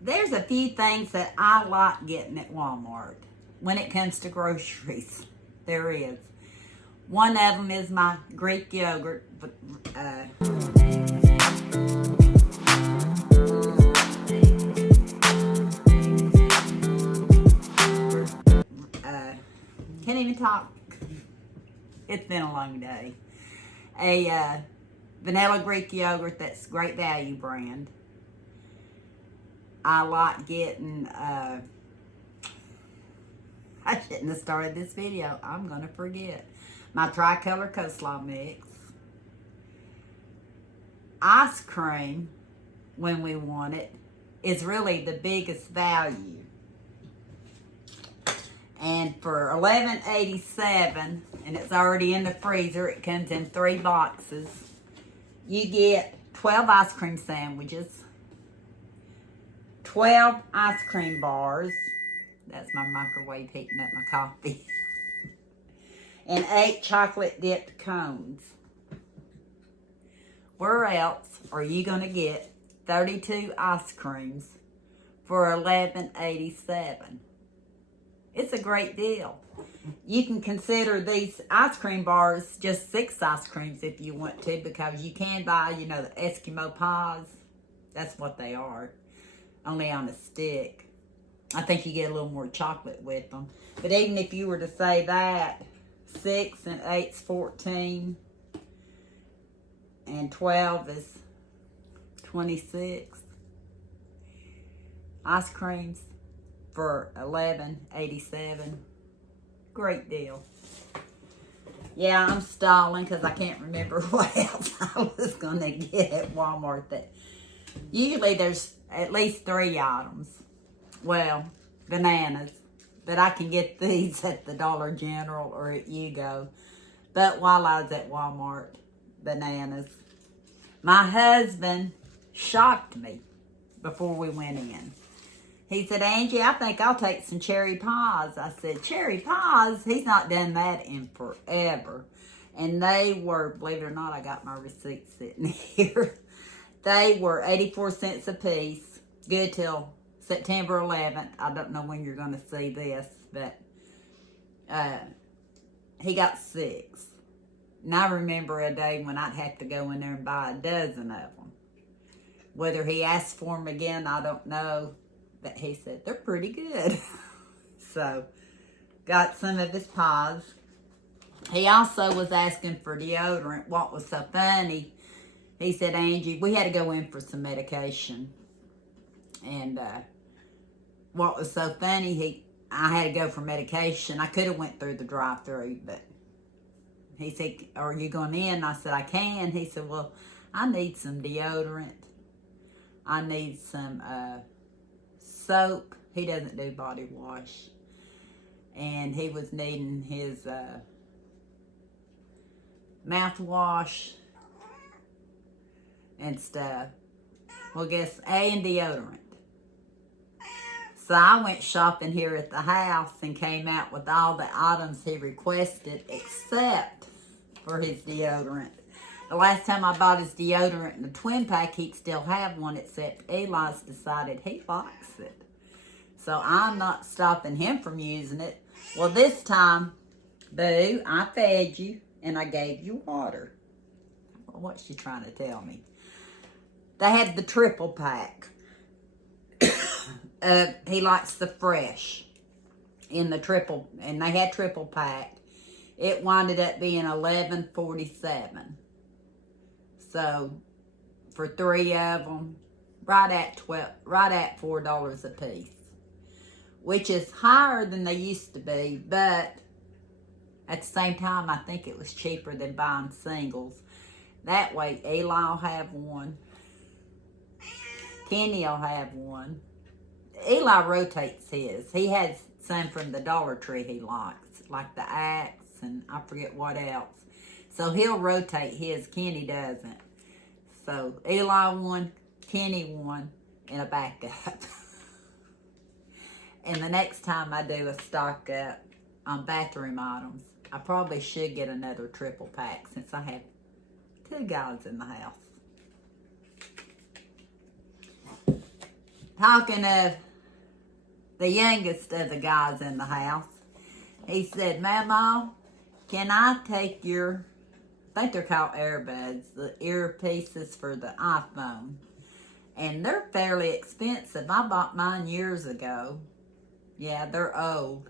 There's a few things that I like getting at Walmart when it comes to groceries. There is. One of them is my Greek yogurt. Can't even talk. It's been a long day. A vanilla Greek yogurt that's Great Value brand. I like getting, I shouldn't have started this video. I'm going to forget. My tricolor coleslaw mix. Ice cream, when we want it, is really the biggest value. And for $11.87, and it's already in the freezer, it comes in 3 boxes. You get 12 ice cream sandwiches, 12 ice cream bars. That's my microwave heating up my coffee. And 8 chocolate dipped cones. Where else are you going to get 32 ice creams for $11.87? It's a great deal. You can consider these ice cream bars just 6 ice creams if you want to, because you can buy, the Eskimo pies. That's what they are, only on a stick. I think you get a little more chocolate with them. But even if you were to say that, 6 and 8's 14, and 12 is 26. Ice creams for $11.87. Great deal. Yeah, I'm stalling because I can't remember what else I was going to get at Walmart. That usually there's at least 3 items. Well, bananas. But I can get these at the Dollar General or at Yugo. But while I was at Walmart, bananas. My husband shocked me before we went in. He said, Angie, I think I'll take some cherry pies. I said, cherry pies? He's not done that in forever. And they were, believe it or not, I got my receipt sitting here. They were 84 cents a piece, good till September 11th. I don't know when you're going to see this, but he got 6. And I remember a day when I'd have to go in there and buy a dozen of them. Whether he asked for them again, I don't know. But he said, they're pretty good. So, got some of his pies. He also was asking for deodorant. What was so funny, he said, Angie, we had to go in for some medication. And what was so funny, I had to go for medication. I could have went through the drive-thru, but he said, are you going in? I said, I can. He said, well, I need some deodorant. I need some soap. He doesn't do body wash. And he was needing his mouthwash and stuff. Well, guess, and deodorant. So I went shopping here at the house and came out with all the items he requested except for his deodorant. The last time I bought his deodorant in the twin pack, he'd still have one, except Eli's decided he likes it. So I'm not stopping him from using it. Well, this time, boo, I fed you and I gave you water. What's she trying to tell me? They had the triple pack. He likes the fresh in the triple, and they had triple pack. It winded up being $11.47. So for 3 of them, right at $4 a piece, which is higher than they used to be, but at the same time, I think it was cheaper than buying singles. That way, Eli will have one. Kenny will have one. Eli rotates his. He has some from the Dollar Tree he likes, like the Axe and I forget what else. So he'll rotate his. Kenny doesn't. So Eli one, Kenny one, and a backup. And the next time I do a stock up on bathroom items, I probably should get another triple pack since I have 2 guys in the house. talking of the youngest of the guys in the house, he said, Mama, can I take your, I think they're called earbuds, the earpieces for the iPhone. And they're fairly expensive. I bought mine years ago. Yeah, they're old.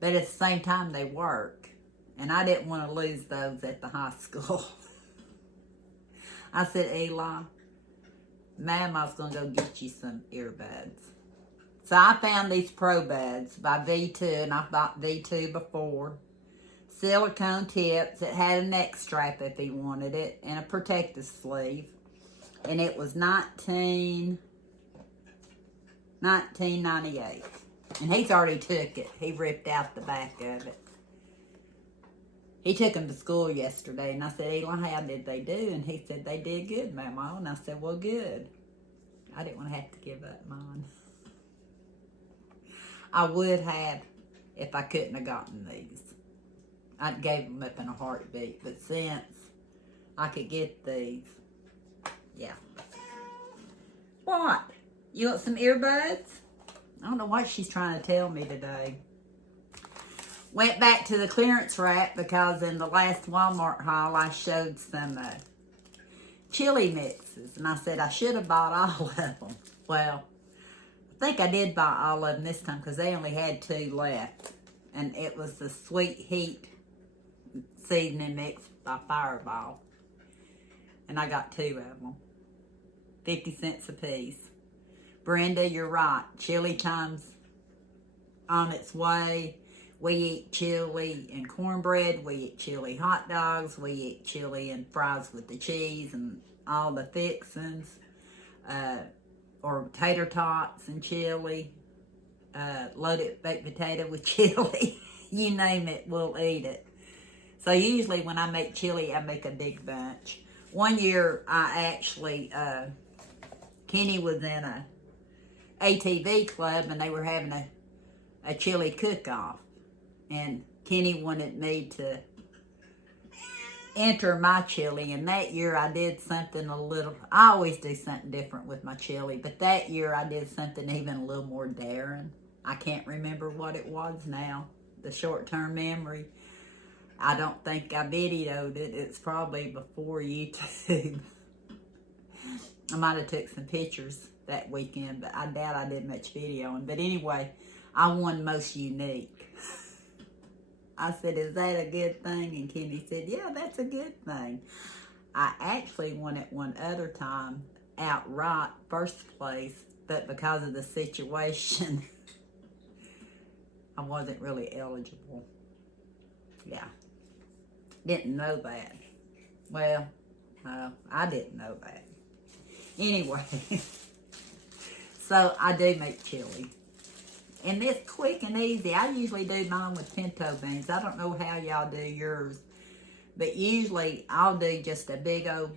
But at the same time, they work. And I didn't want to lose those at the high school. I said, Eli, Mama's going to go get you some earbuds. So I found these Pro Buds by V2, and I've bought V2 before. Silicone tips. It had a neck strap if he wanted it, and a protective sleeve. And it was $19.98. And he's already took it. He ripped out the back of it. He took them to school yesterday, and I said, Eli, how did they do? And he said, they did good, Mama. And I said, well, good. I didn't want to have to give up mine. I would have if I couldn't have gotten these. I gave them up in a heartbeat. But since I could get these, yeah. What? You want some earbuds? I don't know what she's trying to tell me today. Went back to the clearance rack because in the last Walmart haul I showed some chili mixes. And I said I should have bought all of them. Well, I think I did buy all of them this time because they only had 2 left. And it was the Sweet Heat seasoning mix by Fireball. And I got 2 of them. 50 cents a piece. Brenda, you're right. Chili time's on its way. We eat chili and cornbread. We eat chili hot dogs. We eat chili and fries with the cheese and all the fixings. Or tater tots and chili. Loaded baked potato with chili. You name it, we'll eat it. So usually when I make chili, I make a big bunch. One year I actually, Kenny was in a ATV club and they were having a chili cook-off. And Kenny wanted me to enter my chili. And that year I did something a little, I always do something different with my chili. But that year I did something even a little more daring. I can't remember what it was now. The short-term memory. I don't think I videoed it. It's probably before YouTube. I might have took some pictures that weekend, but I doubt I did much videoing. But anyway, I won most unique. I said, is that a good thing? And Kenny said, yeah, that's a good thing. I actually won it one other time outright, first place, but because of the situation, I wasn't really eligible. Yeah. Didn't know that. Well, I didn't know that. Anyway, so I do make chili. And it's quick and easy. I usually do mine with pinto beans. I don't know how y'all do yours. But usually I'll do just a big old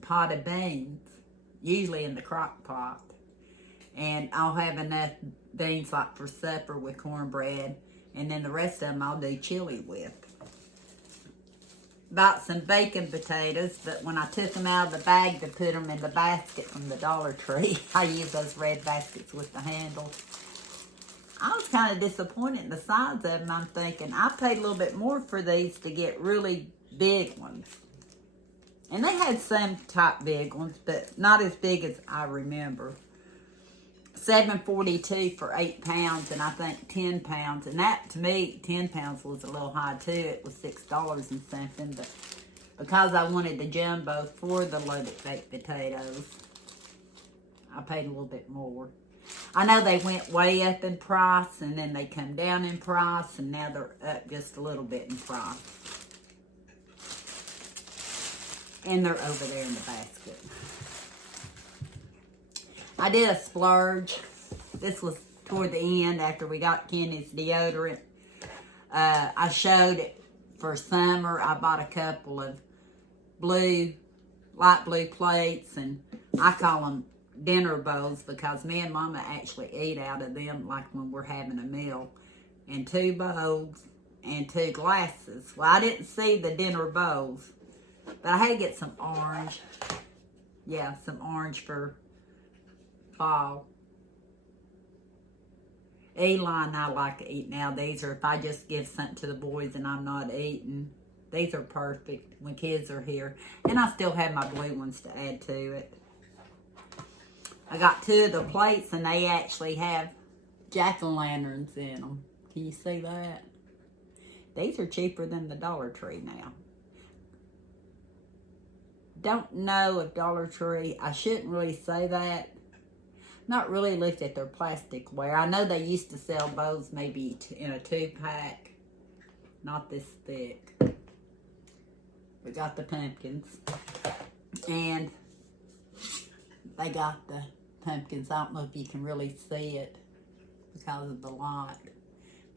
pot of beans. Usually in the crock pot. And I'll have enough beans like for supper with cornbread. And then the rest of them I'll do chili with. Bought some bacon potatoes, but when I took them out of the bag to put them in the basket from the Dollar Tree, I use those red baskets with the handle. I was kind of disappointed in the size of them. I'm thinking, I paid a little bit more for these to get really big ones. And they had some type big ones, but not as big as I remember. $7.42 for 8 pounds, and I think 10 pounds. And that, to me, 10 pounds was a little high, too. It was $6 and something. But because I wanted the jumbo for the loaded baked potatoes, I paid a little bit more. I know they went way up in price, and then they come down in price, and now they're up just a little bit in price. And they're over there in the basket. I did a splurge. This was toward the end after we got Kenny's deodorant. I showed it for summer. I bought a couple of light blue plates, and I call them dinner bowls because me and Mama actually eat out of them like when we're having a meal. And 2 bowls and 2 glasses. Well, I didn't see the dinner bowls, but I had to get some orange. Yeah, some orange for fall. Eli and I like to eat now. These are, if I just give something to the boys and I'm not eating, these are perfect when kids are here. And I still have my blue ones to add to it. I got 2 of the plates and they actually have jack-o'-lanterns in them. Can you see that? These are cheaper than the Dollar Tree now. Don't know if Dollar Tree, I shouldn't really say that. Not really looked at their plasticware. I know they used to sell those maybe in a 2-pack. Not this thick. We got the pumpkins. And they got the pumpkins. I don't know if you can really see it because of the light.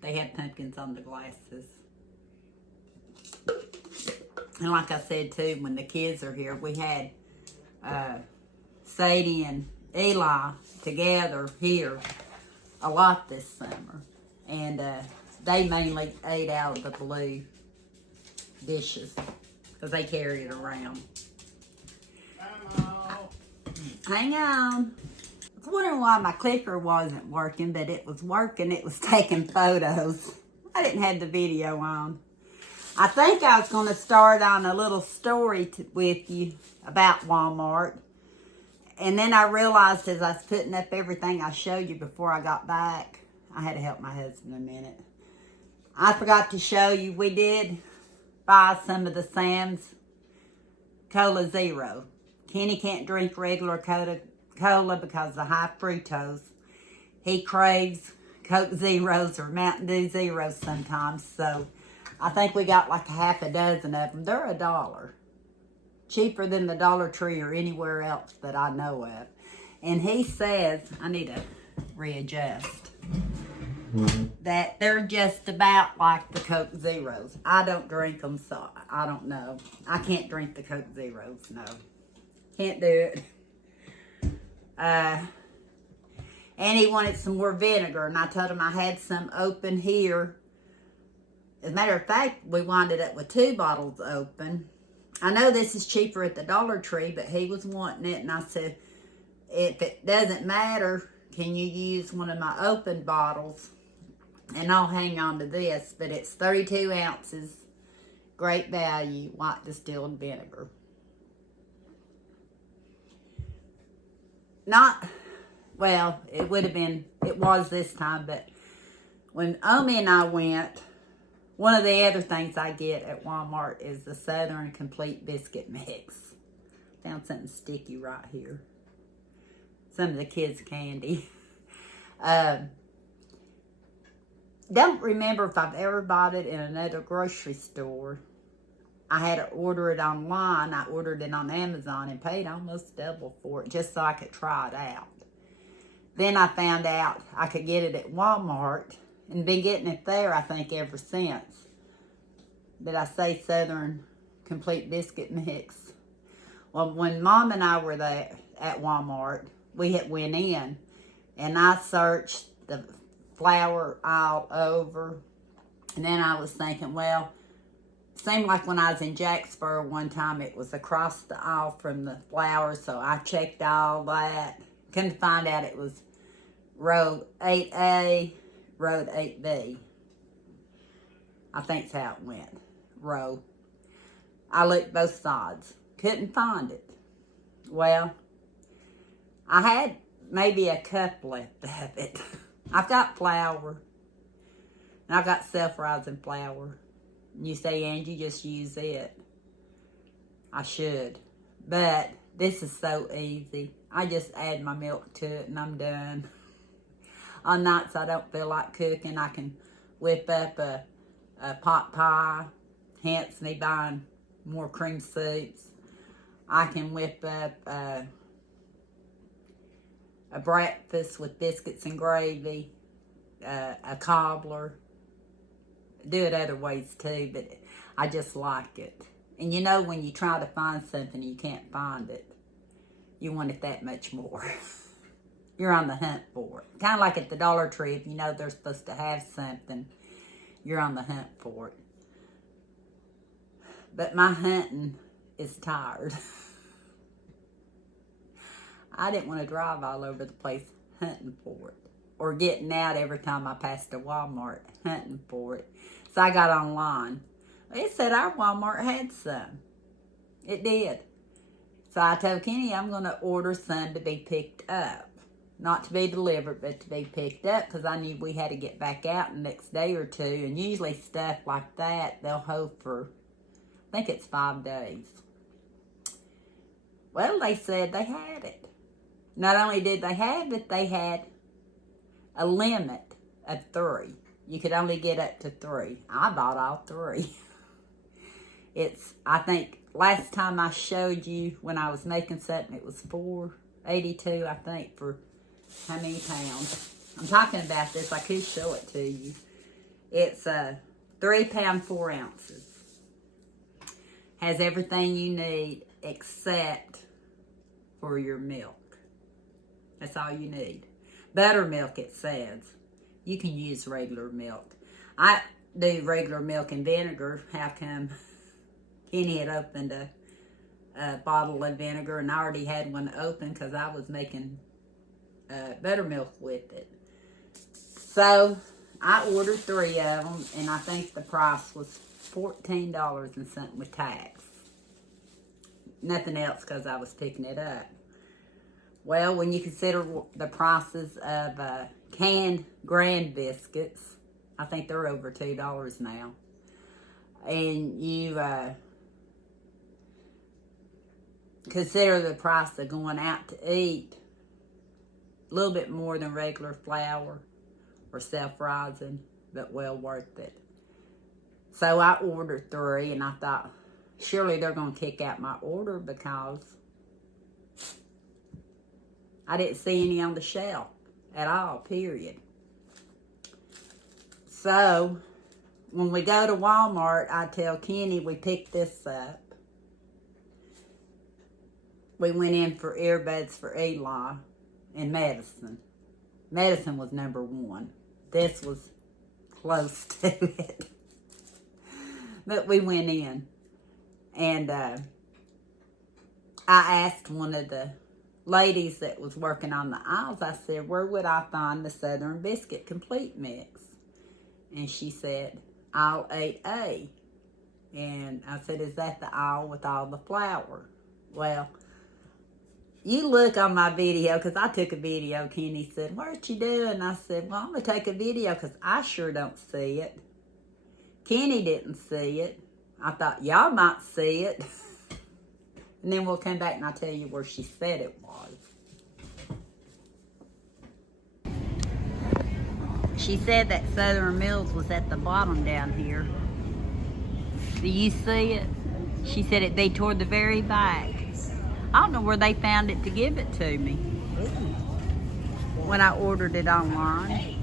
They had pumpkins on the glasses. And like I said too, when the kids are here, we had Sadie and Eli together here a lot this summer. And they mainly ate out of the blue dishes because they carry it around. Hang on. I was wondering why my clicker wasn't working, but it was working. It was taking photos. I didn't have the video on. I think I was going to start on a little story with you about Walmart. And then I realized as I was putting up everything I showed you before I got back, I had to help my husband a minute. I forgot to show you, we did buy some of the Sam's Cola Zero. Kenny can't drink regular cola because of the high fructose. He craves Coke Zeros or Mountain Dew Zeros sometimes. So I think we got like a half a dozen of them. They're $1. Cheaper than the Dollar Tree or anywhere else that I know of. And he says, I need to readjust, that they're just about like the Coke Zeros. I don't drink them, so I don't know. I can't drink the Coke Zeros, no. Can't do it. And he wanted some more vinegar, and I told him I had some open here. As a matter of fact, we wound up with 2 bottles open. I know this is cheaper at the Dollar Tree, but he was wanting it, and I said, if it doesn't matter, can you use one of my open bottles? And I'll hang on to this, but it's 32 ounces, great value, white distilled vinegar. Not, well, it would have been, it was this time, but when Omi and I went, one of the other things I get at Walmart is the Southern Complete Biscuit Mix. Found something sticky right here. Some of the kids' candy. Don't remember if I've ever bought it in another grocery store. I had to order it online. I ordered it on Amazon and paid almost double for it just so I could try it out. Then I found out I could get it at Walmart and been getting it there, I think, ever since. Did I say Southern Complete Biscuit Mix? Well, when Mom and I were there at Walmart, we had went in and I searched the flour aisle over. And then I was thinking, well, seemed like when I was in Jacksboro one time, it was across the aisle from the flour, so I checked all that. Couldn't find out it was row 8A, row 8B. I think's how it went. Row. I looked both sides. Couldn't find it. Well, I had maybe a cup left of it. I've got flour. And I've got self-rising flour. You say, Angie, just use it. I should. But this is so easy. I just add my milk to it and I'm done. On nights I don't feel like cooking, I can whip up a pot pie. Hence me buying more cream soups. I can whip up a breakfast with biscuits and gravy. A cobbler. Do it other ways too, but I just like it. And you know, when you try to find something you can't find it, you want it that much more. You're on the hunt for it. Kind of like at the Dollar Tree, if you know they're supposed to have something, you're on the hunt for it. But my hunting is tired. I didn't want to drive all over the place hunting for it. or getting out every time I passed a Walmart hunting for it. So I got online. It said our Walmart had some. It did. So I told Kenny I'm going to order some to be picked up. Not to be delivered, but to be picked up, because I knew we had to get back out the next day or two. And usually stuff like that, they'll hold for, I think it's 5 days. Well, they said they had it. Not only did they have it, they had a limit of 3. You could only get up to 3. I bought all 3. I think, last time I showed you when I was making something, it was $4.82, I think, for how many pounds. I'm talking about this, I could show it to you. It's 3 pounds, 4 ounces. Has everything you need except for your milk. That's all you need. Buttermilk, it says. You can use regular milk. I do regular milk and vinegar. How come? Kenny had opened a bottle of vinegar, and I already had one open because I was making buttermilk with it. So I ordered 3 of them, and I think the price was $14 and something with tax. Nothing else because I was picking it up. Well, when you consider the prices of canned Grand biscuits, I think they're over $2 now. And you consider the price of going out to eat, a little bit more than regular flour or self-rising, but well worth it. So I ordered 3, and I thought, surely they're going to kick out my order because I didn't see any on the shelf at all, period. So when we go to Walmart, I tell Kenny we picked this up. We went in for earbuds for Eli and medicine. Medicine was number 1. This was close to it. But we went in. And I asked one of the ladies that was working on the aisles, I said, where would I find the Southern Biscuit Complete Mix? And she said, aisle 8A. And I said, is that the aisle with all the flour? Well, you look on my video, because I took a video. Kenny said, what you doing? I said, well, I'm going to take a video because I sure don't see it. Kenny didn't see it. I thought, y'all might see it. And then we'll come back and I'll tell you where she said it was. She said that Southern Mills was at the bottom down here. Do you see it? She said it'd be toward the very back. I don't know where they found it to give it to me when I ordered it online.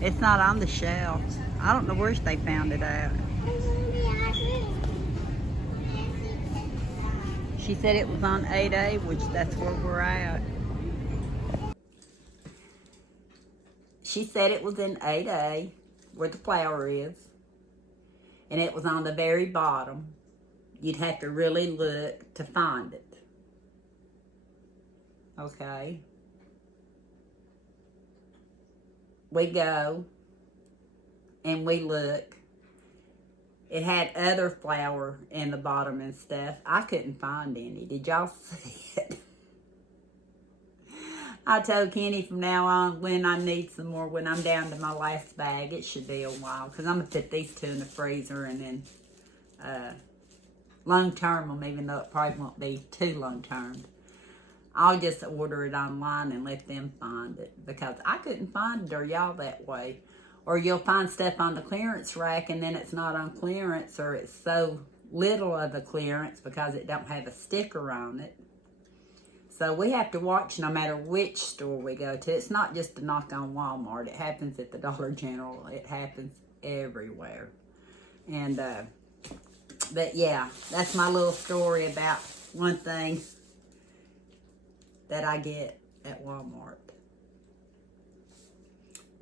It's not on the shelf. I don't know where they found it at. She said it was on 8A, which that's where we're at. She said it was in 8A, where the flour is. And it was on the very bottom. You'd have to really look to find it. Okay. We go and we look. It had other flour in the bottom and stuff. I couldn't find any. Did y'all see it? I told Kenny from now on, when I need some more, when I'm down to my last bag, it should be a while, because I'm going to put these 2 in the freezer, and then long term them, even though it probably won't be too long term. I'll just order it online and let them find it, because I couldn't find it or y'all that way. Or you'll find stuff on the clearance rack and then it's not on clearance, or it's so little of a clearance because it don't have a sticker on it. So we have to watch no matter which store we go to. It's not just a knock on Walmart. It happens at the Dollar General. It happens everywhere. And, but yeah, that's my little story about one thing that I get at Walmart.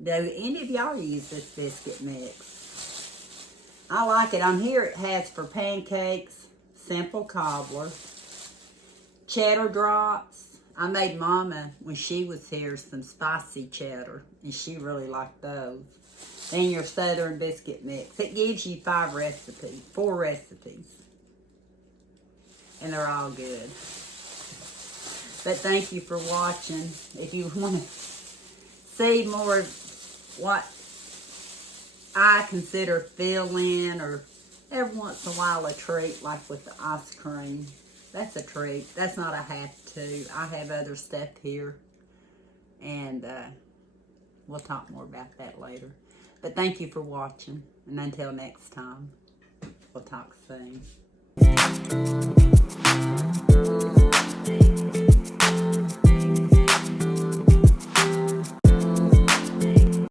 Do any of y'all use this biscuit mix? I like it. On here it has for pancakes, simple cobbler, cheddar drops. I made Mama, when she was here, some spicy cheddar, and she really liked those. Then your Southern biscuit mix. It gives you 4 recipes. And they're all good. But thank you for watching. If you want to see more of what I consider fill-in, or every once in a while a treat, like with the ice cream. That's a treat. That's not a have-to. I have other stuff here. And we'll talk more about that later. But thank you for watching. And until next time, we'll talk soon.